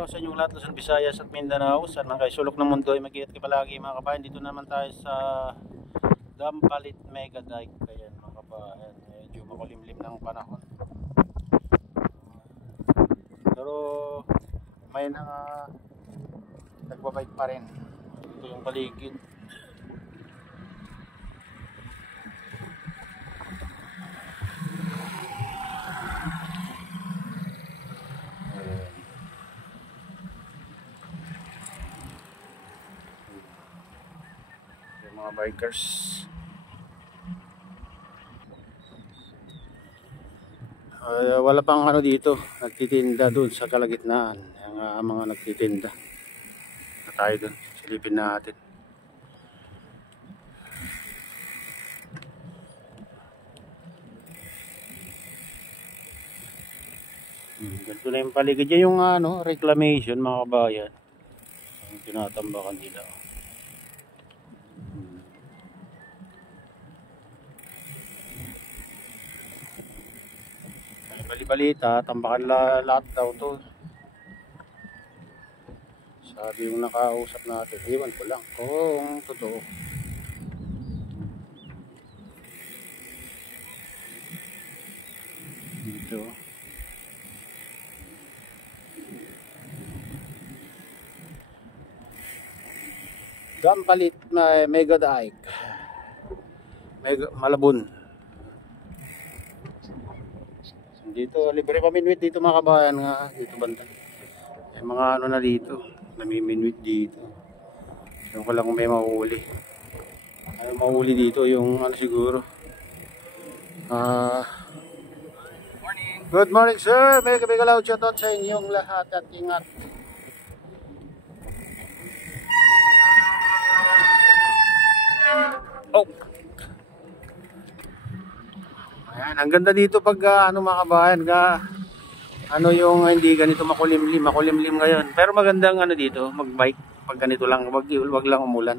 araw sa inyong lahat, Luzon, Visayas at Mindanao. Saan man kayo sulok ng mundo ay mag-iingat kayo palagi mga kabayan. Dito naman tayo sa Dampalit Mega Dike. Ayan mga kabayan, medyo makulimlim ng panahon. Pero may nagbabike pa rin. Ito yung paligid. Mga bikers. Wala pang dito nagtitinda doon sa kalagitnaan. Yung mga nagtitinda na tayo doon, silipin natin. Ganito na yung paligid. Yan yung reclamation mga kabayan, yung tinatambakan nila. Bali-balita, tambakan lahat daw to. Sabi yung nakausap natin, iwan ko lang kung totoo. Dito Dampalit Mega Dike, Malabon. Dito libre pa minwit dito mga kabayan nga dito banda. May mga na dito, namiminwit dito. Yung ko lang kung may mahuli. Ay mahuli dito yung siguro. Good morning sir. May loud shoutout sa inyong lahat at ingat. Oh. Ayan, ang ganda dito pag mga kabayan yung hindi ganito makulimlim ngayon. Pero magandang dito magbike pag ganito lang, wag lang umulan.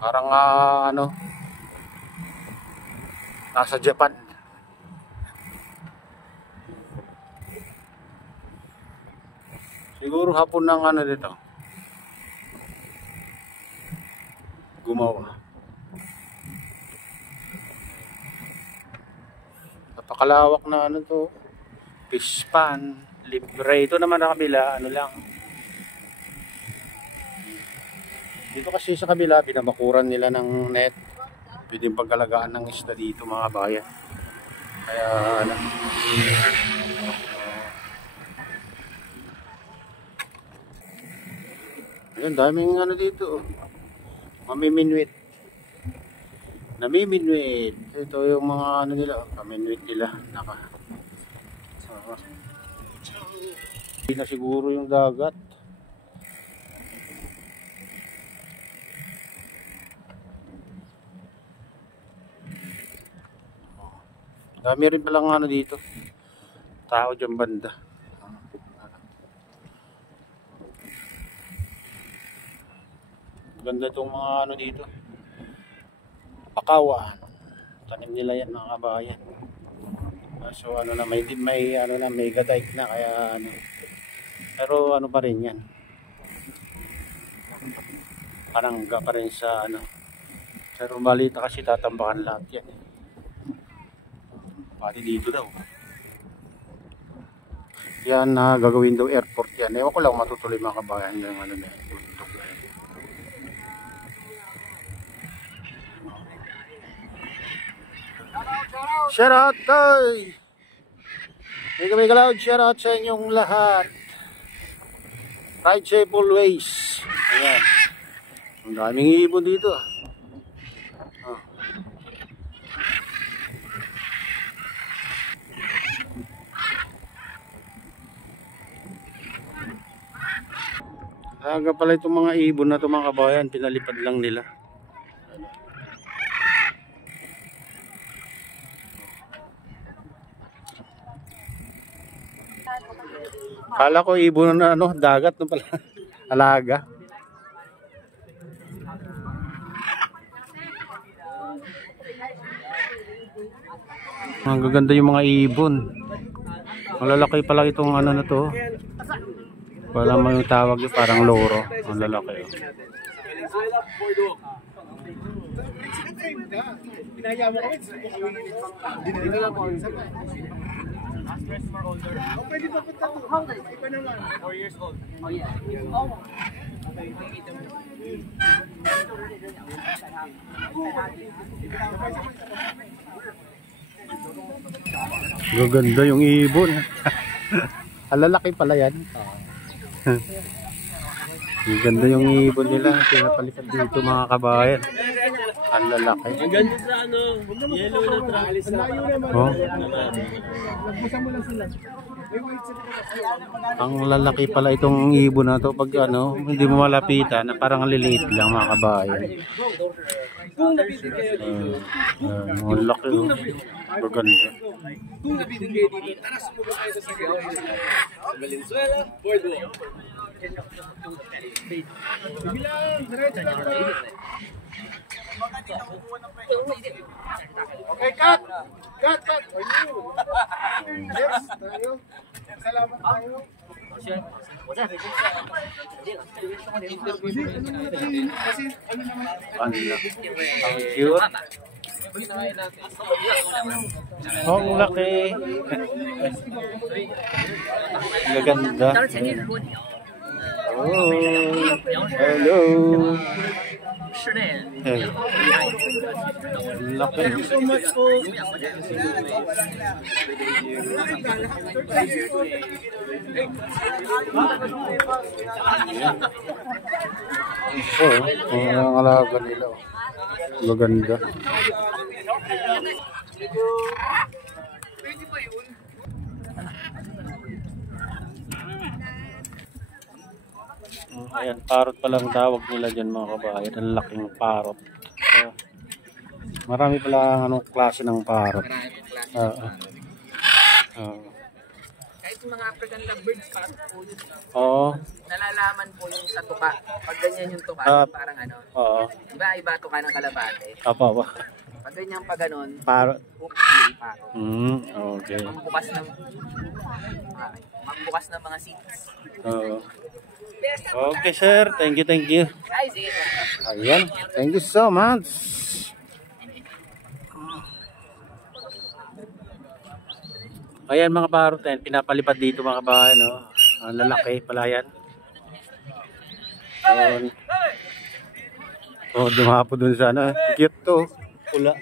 Parang nasa Japan. Siguro hapon ng dito gumawa. Napakalawak na to. Fish pan, libre. Ito naman na kabila, lang. Dito kasi sa kabila, binabakuran nila ng net. Pwedeng pagkalagaan ng isda dito mga bayan. Kaya ayun, daming dito. Mamiminwit. Namiminwit. Ito yung mga nila, paminwit nila. Hindi na siguro yung dagat. Dami rin palang dito. Tao dyan banda. Ganda itong mga dito. Pakawan. Tanim nila yan mga kabayan. So may Mega Dike na kaya pero pa rin yan. Panangga pa rin sa Pero balita kasi tatambakan lahat yan. Pati dito daw. Yan gagawin daw airport yan. Ewan ko lang matutuloy mga kabayan yung shout out toy. Mega loud shout out sa inyong lahat. Ride safe always. Ayan. Ang daming ibon dito. Aga pala itong mga ibon na ito mga kabayan, pinalipad lang nila. Kala ko ibon na dagat no pala. Alaga. Ang gaganda yung mga ibon. Malalaki pala itong ano na to. Wala mo yung tawag yun, parang loro. Ang lalaki. Gaganda yung ibon. Alalaki pala yan. Ang ganda yung ibon nila. Pinapalipad dito mga kabayan. Ang lalaki. Ang ganda sa ano, yellow na tralis na. Oh. Ang lalaki pala itong ibon na to pag ano, hindi mo malapitan, parang liliit lang mga kabayan. Kung napitin kayo dito, Ang laki. Gaganda. kung napitin kayo dito, tara sumubo kayo sa Sagaway. Sa Valenzuela, Boardwalk. Bilang, diretso lang tayo. Okay, cut! Cut! Cut! Yes, tayo. Salamat tayo. Ang cute. Ang laki. Gaganda. Oh, hello. Hey. Laki. Thank you so much po. Ang alaga nila. Maganda. Ayan, parrot palang tawag nila dyan mga kabayan. Ang laking parrot. Marami pala anong klase ng parrot. Kahit yung mga African lovebirds, parang po yun. Oo. Nalalaman po yung sa tuka. Pag ganyan yung tuka, parang ano. Oo. Diba iba tuka ng kalapate? Apa ba? Pag ganyan pa ganon, Parrot. pa. Okay. Mambukas ng mga seats. Oo. Okay sir, thank you, thank you. Ay, sige sir. Ayan, thank you so much. Ayan mga parrot, pinapalipad dito mga kabayan, no? Ang lalaki pala yan. Dumapo dun sa ano, cute to, pula.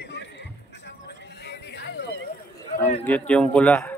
Ang cute yung pula.